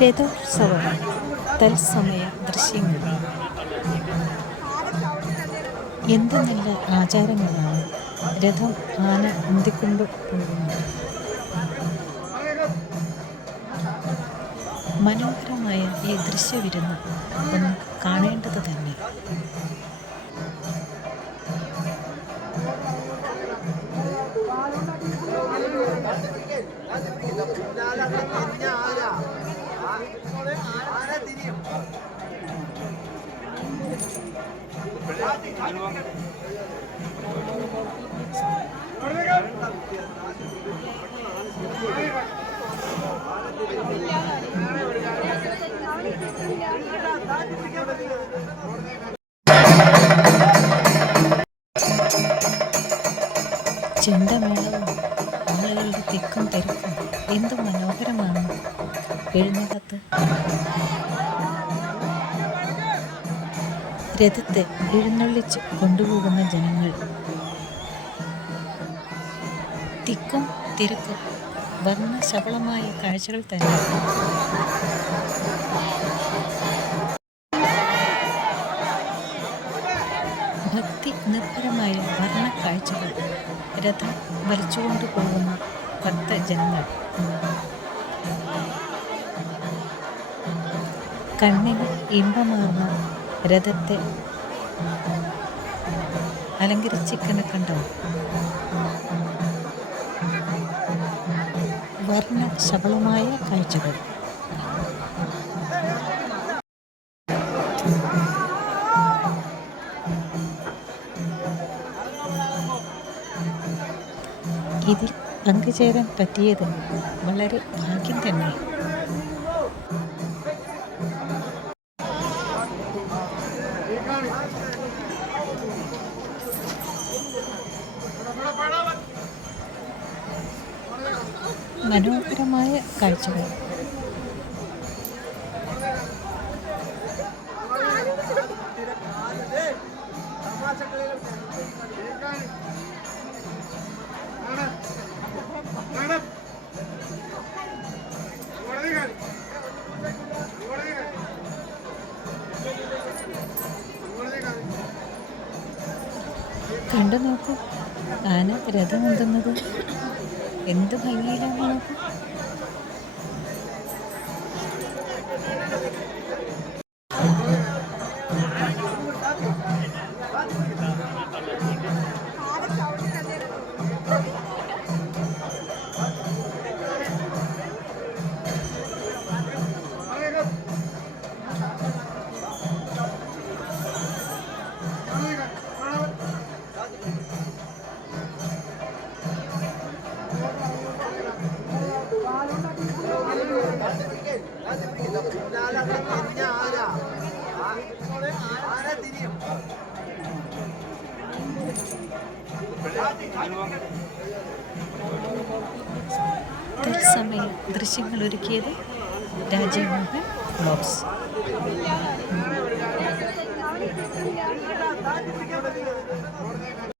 രഥോത്സവം തത്സമയ ദൃശ്യങ്ങൾ. എന്ത് നല്ല ആചാരങ്ങളാണ്. രഥം ആന ഉന്തിക്കൊണ്ട് പോകുന്നത്. മനോഹരമായ ഈ ദൃശ്യവിരുന്ന് ഒന്ന് കാണേണ്ടത് തന്നെ. ചെണ്ടമേളവും ആളുകളുടെ തിക്കും തിരക്കും എന്തു മനോഹരമാണ്. എഴുന്നള്ളത്ത് രഥത്തെ എഴുന്നള്ളിച്ച് കൊണ്ടുപോകുന്ന ജനങ്ങൾ. തിക്കും തിരക്കും വർണ ശബളമായ കാഴ്ചകൾ തന്നെ. ഭക്തി നിർഭരമായ വർണ കാഴ്ചകൾ രഥം വലിച്ചുകൊണ്ടു പോകുന്ന ഭക്തജനങ്ങൾ. കണ്ണിന് ഇമ്പമാർന്ന രഥത്തെ അലങ്കരിച്ചിരിക്കുന്ന കണ്ടോ? വർണ ശബളമായ കാഴ്ചകൾ. ഇതിൽ പങ്കുചേരാൻ പറ്റിയത് വളരെ ഭാഗ്യം തന്നെ. മനോഹരമായ കാഴ്ചകൾ. കണ്ടു നോക്കൂ. ആന രഥം ഉന്തുന്നത്. എന്ത് ഭംഗിയിലാണ് നോക്കൂ തത്സമയ ദൃശ്യങ്ങൾ ഒരുക്കിയത് രാജമോഹൻ ബ്ലോഗ്സ്